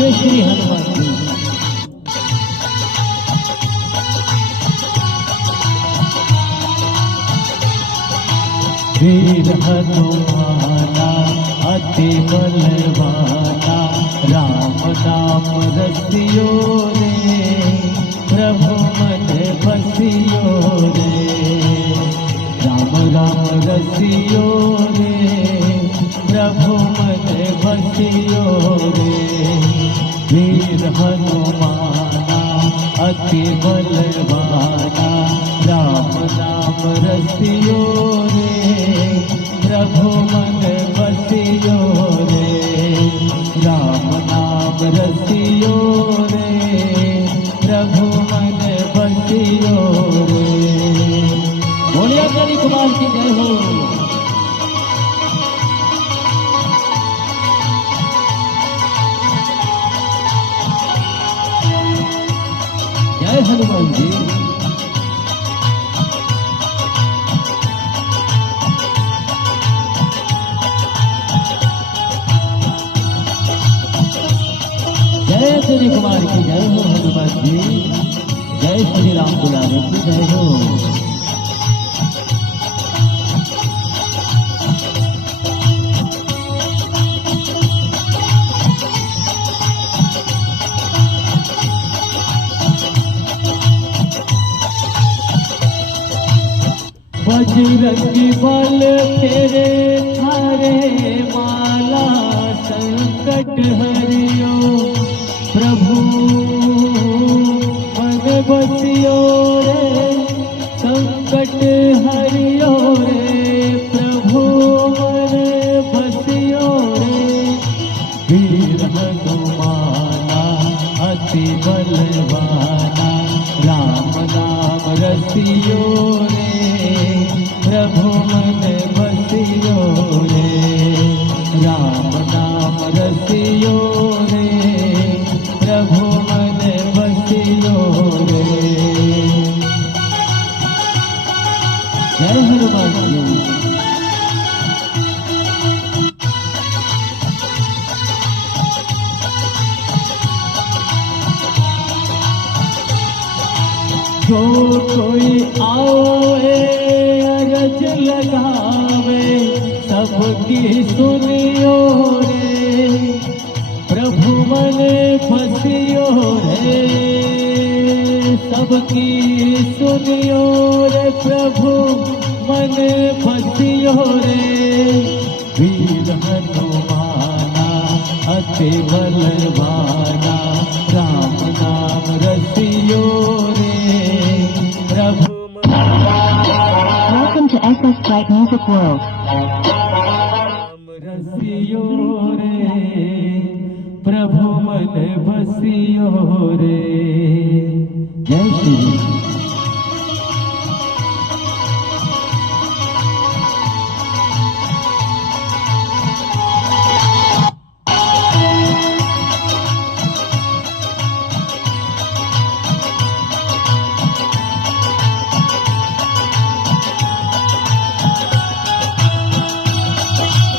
बोले श्री हनुमान जी। वीर हनुमाना अति बलवाना, राम नाम रसियो रे, प्रभु मन बसियो रे। राम राम रसियो रे, प्रभु मन बसियो रे। वीर हनुमाना अति बलवाना, राम नाम रसियो रे, प्रभु मन बसियो रे। राम नाम रसियो रे, प्रभु मन बसियो रे। बोलिए कवि कुमार की जय हो। जय हनुमान जी। जय श्री कुमार की जय हो हनुमान जी। जय श्री राम दुलारे की जय हो। बजरंगी बल फेरे थारे माला, संकट हरियो प्रभु मन बसियो रे। संकट हरियो रे, प्रभु मन बसियो रे। वीर हनुमाना अति बलवाना, राम नाम रसियो रे, प्रभु मन बसियो रे। राम नाम रसियो रे, प्रभु मन बसियो रे। जय हनुमान जी। जो कोई आवे अरज लगावे, सबकी सुनियो रे, प्रभु मन बसियो रे। सबकी सुनियो रे, प्रभु मन बसियो रे। वीर हनुमाना अति बलवाना, राम नाम रसियो रे, प्रभु। Welcome to SS Bright Music World. नाम रसियो रे, प्रभु मन बसियो रे। जय श्री